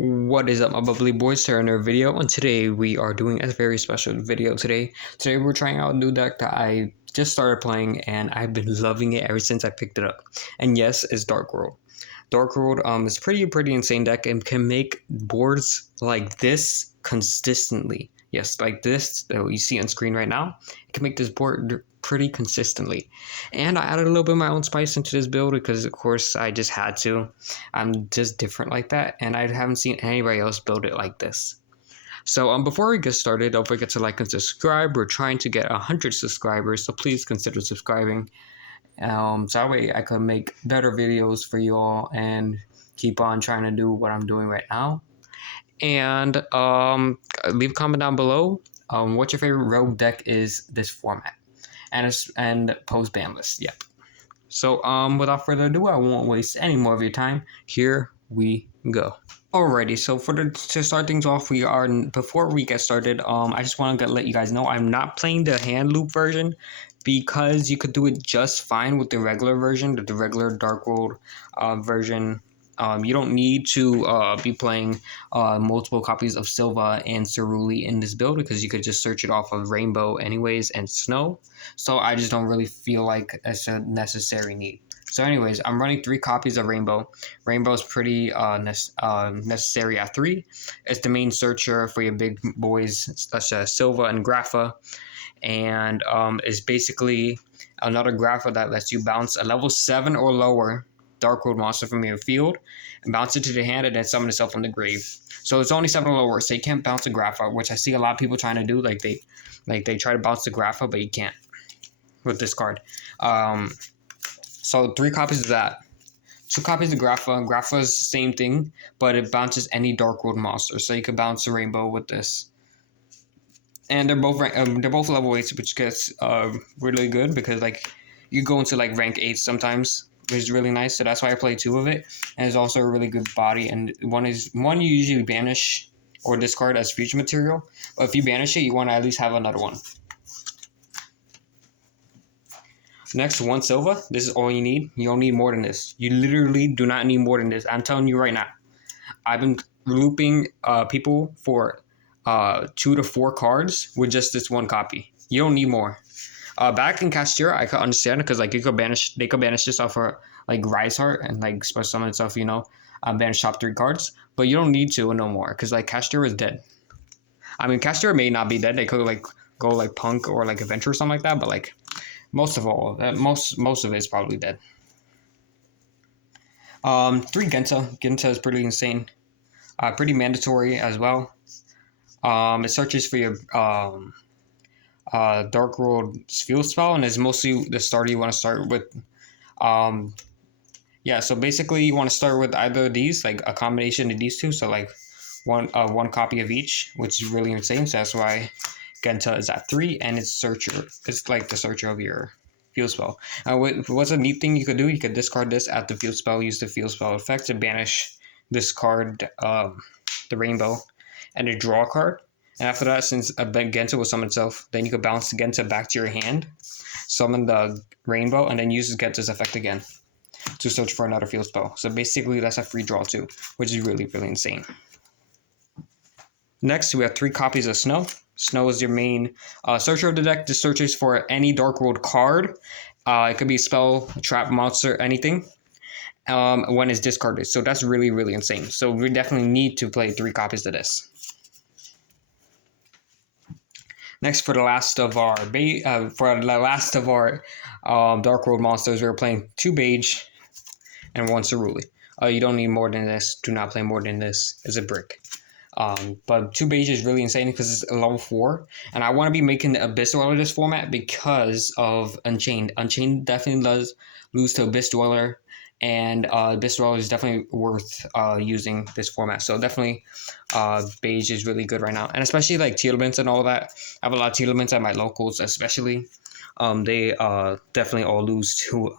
What is up, my bubbly boys? To another video, and today we are doing a very special video. Today we're trying out a new deck that I just started playing, and I've been loving it ever since I picked it up. And yes, it's Dark World. Dark World is pretty insane deck and can make boards like this consistently. Yes, like this that you see on screen right now. It can make this board pretty consistently. And I added a little bit of my own spice into this build because, of course, I just had to. I'm just different like that, and I haven't seen anybody else build it like this. So before we get started, don't forget to like and subscribe. We're trying to get 100 subscribers, so please consider subscribing. So that way I can make better videos for you all and keep on trying to do what I'm doing right now. And leave a comment down below. What your favorite rogue deck is this format, and post ban list. Yep. So without further ado, I won't waste any more of your time. Here we go. Alrighty, so to start things off, before we get started, I just want to let you guys know I'm not playing the hand loop version because you could do it just fine with the regular version, the regular Dark World version. You don't need to be playing multiple copies of Silva and Ceruli in this build because you could just search it off of Rainbow anyways and Snow. So I just don't really feel like it's a necessary need. So anyways, I'm running 3 copies of Rainbow. Rainbow is pretty necessary at 3. It's the main searcher for your big boys such as Silva and Grapha. And is basically another Grapha that lets you bounce a level 7 or lower Dark World monster from your field and bounce it to the hand and then summon itself from the grave. So it's only 7 or lower, so you can't bounce a Grapha, which I see a lot of people trying to do. Like they try to bounce the Grapha, but you can't with this card. So 3 copies of that. 2 copies of Grapha. Grapha is the same thing, but it bounces any Dark World monster. So you could bounce a Rainbow with this. And they're both level 8s, which gets really good because like you go into like rank 8 sometimes, which is really nice. So that's why I play 2 of it. And it's also a really good body. And one you usually banish or discard as future material. But if you banish it, you want to at least have another one. Next, 1 Silva. This is all you need. You don't need more than this. You literally do not need more than this. I'm telling you right now. I've been looping people for 2 to 4 cards with just this 1 copy. You don't need more. Back in Cashier, I could understand because like they could banish this off for like Rise Heart and like special summon stuff, banish top 3 cards. But you don't need to no more because like Cashier is dead. I mean, Cashier may not be dead. They could like go like Punk or like Adventure or something like that. But like most of it is probably dead. 3 Genta. Genta is pretty insane. Pretty mandatory as well. It searches for your Dark World field spell, and is mostly the starter you want to start with. So basically you want to start with either of these, like a combination of these 2, so like one copy of each, which is really insane. So that's why Genta is at 3, and it's like the searcher of your field spell. What's a neat thing you could do, you could discard this at the field spell, use the field spell effect to banish this card, the Rainbow, and to draw a card. And after that, since Genta will summon itself, then you could bounce Genta back to your hand, summon the Rainbow, and then use Genta's effect again to search for another field spell. So basically, that's a free draw too, which is really insane. Next, we have 3 copies of Snow. Snow is your main searcher of the deck. This searches for any Dark World card. It could be a spell, trap, monster, anything. When it's discarded. So that's really insane. So we definitely need to play 3 copies of this. Next, for the last of our Dark World monsters, we're playing 2 beige and 1 Ceruli. You don't need more than this. Do not play more than this. It's a brick. But 2 beige is really insane because it's a level 4, and I want to be making the Abyss Dweller this format because of Unchained. Unchained definitely does lose to Abyss Dweller, and Abyss Dweller is definitely worth using this format. So definitely beige is really good right now, and especially like Telements and all that. I have a lot of Telements at my locals, especially. They definitely all lose to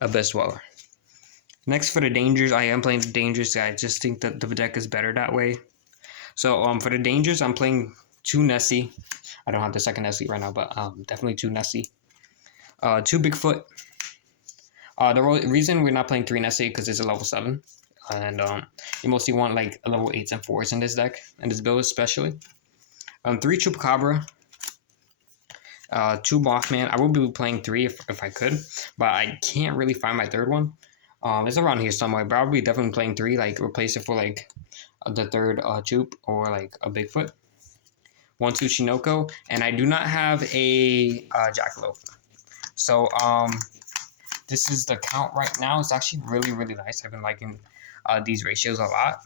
Abyss Dweller. Next, for the dangers, I am playing the dangers. I just think that the deck is better that way. So for the dangers, I'm playing 2 Nessie. I don't have the second Nessie right now, but definitely 2 Nessie. 2 Bigfoot, The reason we're not playing 3 necessarily because it's a level 7. And you mostly want like a level 8s and 4s in this deck, and this build especially. 3 Chupacabra, 2 Mothman. I would be playing 3 if I could, but I can't really find my third one. It's around here somewhere, but I'll be definitely playing 3, like replace it for like the third Chup or like a Bigfoot. 1 Tsuchinoko, and I do not have a Jackalope. So this is the count right now. It's actually really, really nice. I've been liking these ratios a lot.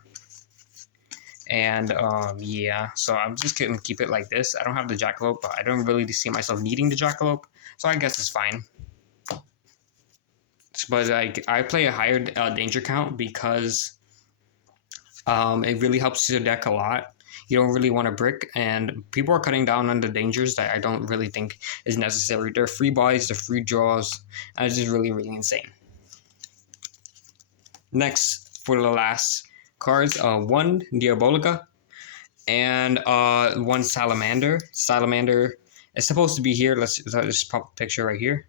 And yeah, so I'm just gonna keep it like this. I don't have the Jackalope, but I don't really see myself needing the Jackalope, so I guess it's fine. But like, I play a higher danger count because it really helps the deck a lot. You don't really want to brick, and people are cutting down on the dangers that I don't really think is necessary. They're free buys, they're free draws, and it's just really, really insane. Next, for the last cards, 1 Diabolica and 1 Salamander. Salamander is supposed to be here. Let's just pop a picture right here.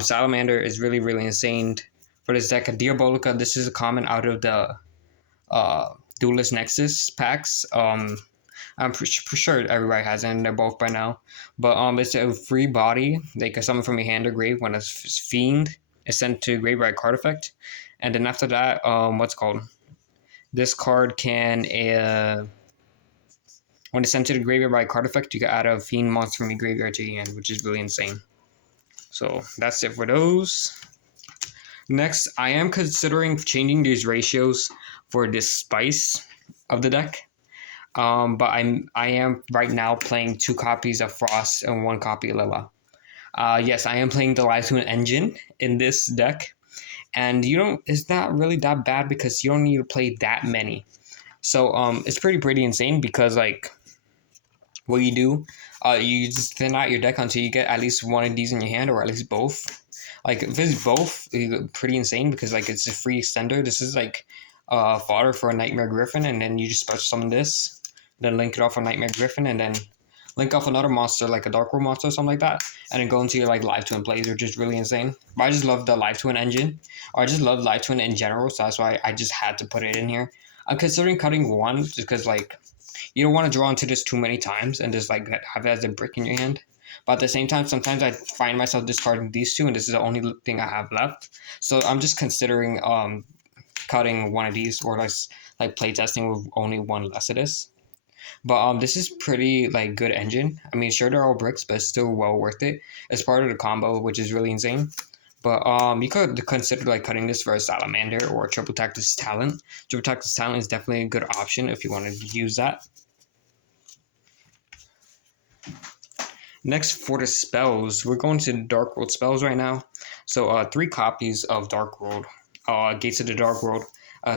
Salamander is really, really insane for this deck. Diabolica, this is a common out of the Duelist Nexus packs. I'm pretty sure everybody has it in their bulk by now. But it's a free body. They can summon from your hand or grave when a Fiend is sent to graveyard card effect. And then after that, what's called? This card can, when it's sent to the graveyard by card effect, you can add a Fiend monster from your graveyard to your hand, which is really insane. So that's it for those. Next, I am considering changing these ratios for this spice of the deck. But I am right now playing 2 copies of Frost and 1 copy of Lila. Yes, I am playing the Live-Tune engine in this deck. And it's not really that bad because you don't need to play that many. So it's pretty insane because like what you do, you just thin out your deck until you get at least one of these in your hand, or at least both. Like if it's both, it's pretty insane because like it's a free extender. This is like fodder for a Nightmare Griffin, and then you just special summon this, then link it off a Nightmare Griffin, and then link off another monster like a Dark World monster or something like that, and then go into your like Live-Tune plays, which is really insane. But I just love the Live-Tune engine, or I just love Live-Tune in general, so that's why I just had to put it in here. I'm considering cutting 1 just because like you don't want to draw into this too many times and just like have it as a brick in your hand. But at the same time, sometimes I find myself discarding these 2, and this is the only thing I have left. So I'm just considering cutting 1 of these, or like play testing with only 1 less of this. But this is pretty like good engine. I mean, sure they're all bricks, but it's still well worth it. It's part of the combo, which is really insane. But you could consider like cutting this for a Salamander or a Triple Tactus Talent. Triple Tactus Talent is definitely a good option if you want to use that. Next, for the spells, we're going to Dark World spells right now. So 3 copies of Dark World, Gates of the Dark World.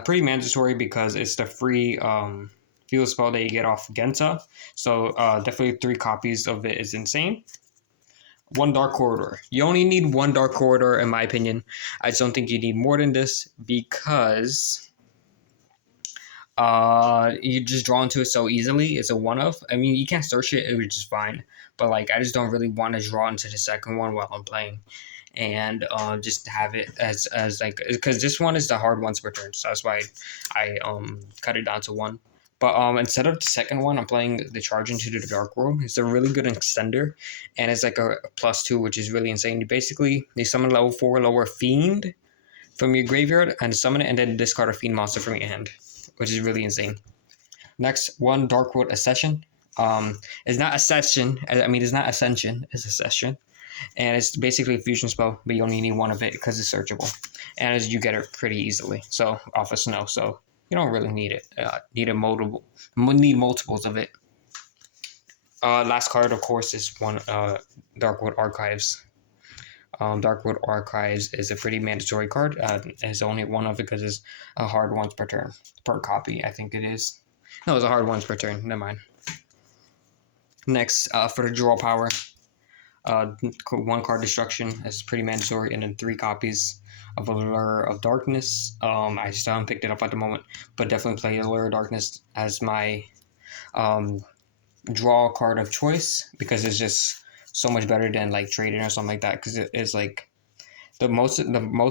Pretty mandatory because it's the free field spell that you get off Genta. So definitely 3 copies of it is insane. 1 Dark Corridor. You only need 1 Dark Corridor in my opinion. I just don't think you need more than this because you just draw into it so easily. It's a one-of. I mean, you can search it, which is fine. But like, I just don't really want to draw into the second one while I'm playing, and just have it as like, because this one is the hard ones per turn. So that's why I cut it down to 1. But instead of the second one, I'm playing the Charge into the Dark World. It's a really good extender, and it's like a +2, which is really insane. You summon level 4 lower Fiend from your graveyard and summon it, and then discard a Fiend monster from your hand, which is really insane. Next, 1 Dark World Accession. It's not Accession. I mean, it's not Ascension. It's Accession, and it's basically a fusion spell, but you only need 1 of it because it's searchable, and as you get it pretty easily. So off of snow, so you don't really need it. Need multiples of it. Last card, of course, is 1 Darkwood Archives. Darkwood Archives is a pretty mandatory card. There's only 1 of it because it's a hard once per turn. Per copy, I think it is. No, it's a hard once per turn. Never mind. Next, for the draw power, 1 card destruction is pretty mandatory, and then 3 copies of Allure of Darkness. I still haven't picked it up at the moment, but definitely play Allure of Darkness as my draw card of choice because it's just so much better than like trading or something like that, because it is like The most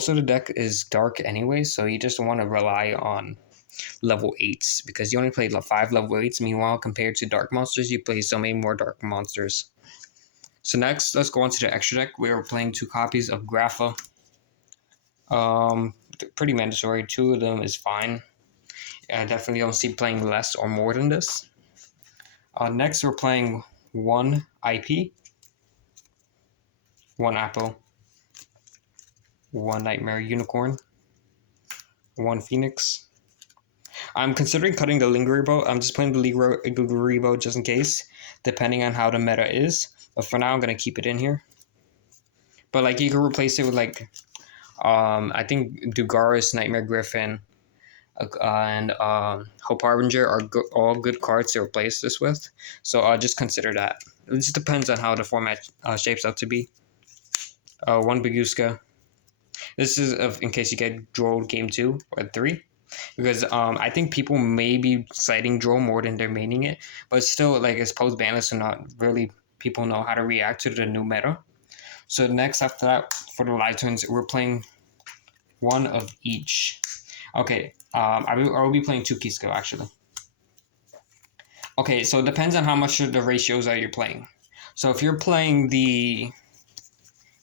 of the deck is dark anyway, so you just want to rely on level 8s because you only play 5 level 8s. Meanwhile, compared to dark monsters, you play so many more dark monsters. So next, let's go on to the extra deck. We are playing 2 copies of Grapha. Pretty mandatory. 2 of them is fine. I definitely don't see playing less or more than this. Next, we're playing 1 IP, 1 Apple, 1 Nightmare Unicorn, 1 Phoenix. I'm considering cutting the Lingeribo. I'm just playing the Lingeribo just in case, depending on how the meta is. But for now, I'm going to keep it in here. But like you can replace it with like, I think Dugaris, Nightmare Griffin, and Hope Harbinger are all good cards to replace this with. So just consider that. It just depends on how the format shapes out to be. 1 Baguska. This is in case you get Droll game 2 or 3. Because I think people may be citing Droll more than they're maining it. But still, like, it's post-banlist, so not really people know how to react to the new meta. So next after that, for the live turns, we're playing 1 of each. Okay, I will be playing 2 Kisco, actually. Okay, so it depends on how much of the ratios that you're playing. So if you're playing the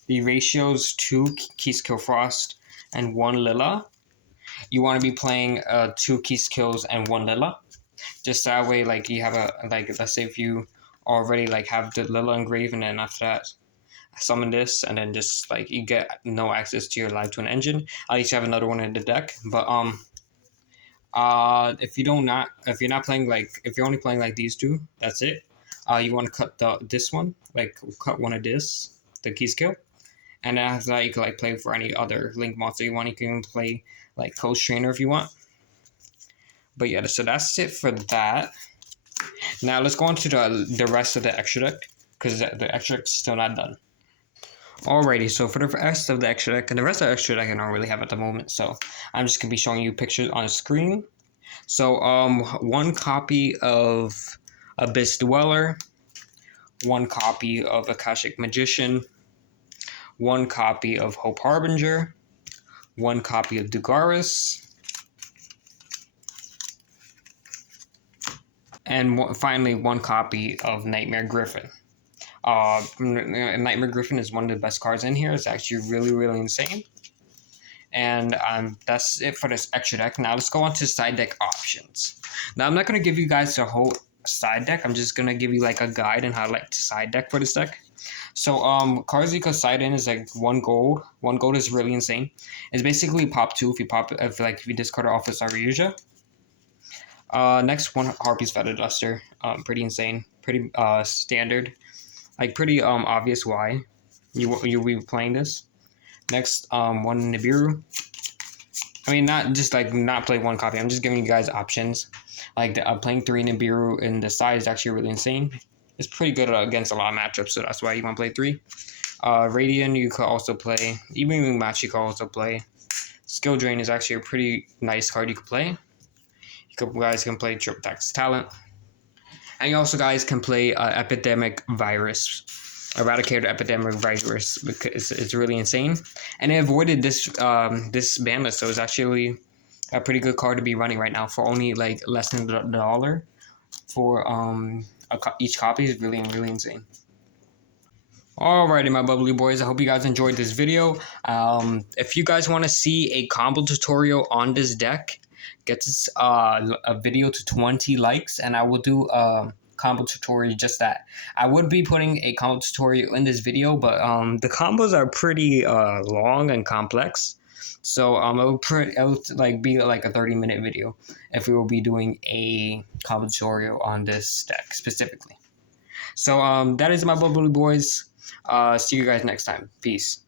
ratios 2 Kisco Frost and 1 Lila, you want to be playing 2 Kiskills and 1 Lila. Just that way, like, you have let's say if you already, like, have the Lila engraved, and then after that, summon this, and then just, like, you get no access to your live twin engine. At least you have another one in the deck. But, if you're not playing, like, if you're only playing, like, these 2, that's it. You want to cut this one, like, cut one of this, the Keyskill. And after that, you can, like, play for any other Link monster you want. You can play, like, Coast Trainer if you want. But yeah, so that's it for that. Now let's go on to the rest of the extra deck, because the extra deck's still not done. Alrighty, so for the rest of the extra deck, and the rest of the extra deck I don't really have at the moment, so I'm just going to be showing you pictures on the screen. So, 1 copy of Abyss Dweller, 1 copy of Akashic Magician, 1 copy of Hope Harbinger, 1 copy of Dugaris, and finally 1 copy of Nightmare Griffin. Nightmare Griffin is one of the best cards in here. It's actually really, really insane. And that's it for this extra deck. Now let's go on to side deck options. Now I'm not going to give you guys the whole side deck. I'm just going to give you like a guide on how to like to side deck for this deck. So cards you can side in is like 1 gold. 1 gold is really insane. It's basically pop 2 if you discard off of Saryuja. Next, 1 Harpy's Feather Duster. Pretty insane. Pretty standard. Like, pretty obvious why you'll be playing this. Next, 1 Nibiru. I mean, not play 1 copy. I'm just giving you guys options. Like, playing 3 Nibiru in the side is actually really insane. It's pretty good against a lot of matchups, so that's why you want to play 3. Radiant, you could also play. Even match, you could also play. Skill Drain is actually a pretty nice card you could play. You guys can play Triple Tax Talent. And you also guys can play Epidemic Virus. Eradicated Epidemic Virus, because it's really insane. And it avoided this banlist, so it's actually a pretty good card to be running right now for only like less than $1 for each copy. Is really, really insane. Alrighty, my bubbly boys, I hope you guys enjoyed this video. If you guys want to see a combo tutorial on this deck, get this a video to 20 likes, and I will do a combo tutorial just that. I would be putting a combo tutorial in this video, but the combos are pretty long and complex, so it would like be like a 30-minute video if we will be doing a combo tutorial on this deck specifically. So that is my bubbly boys. See you guys next time. Peace.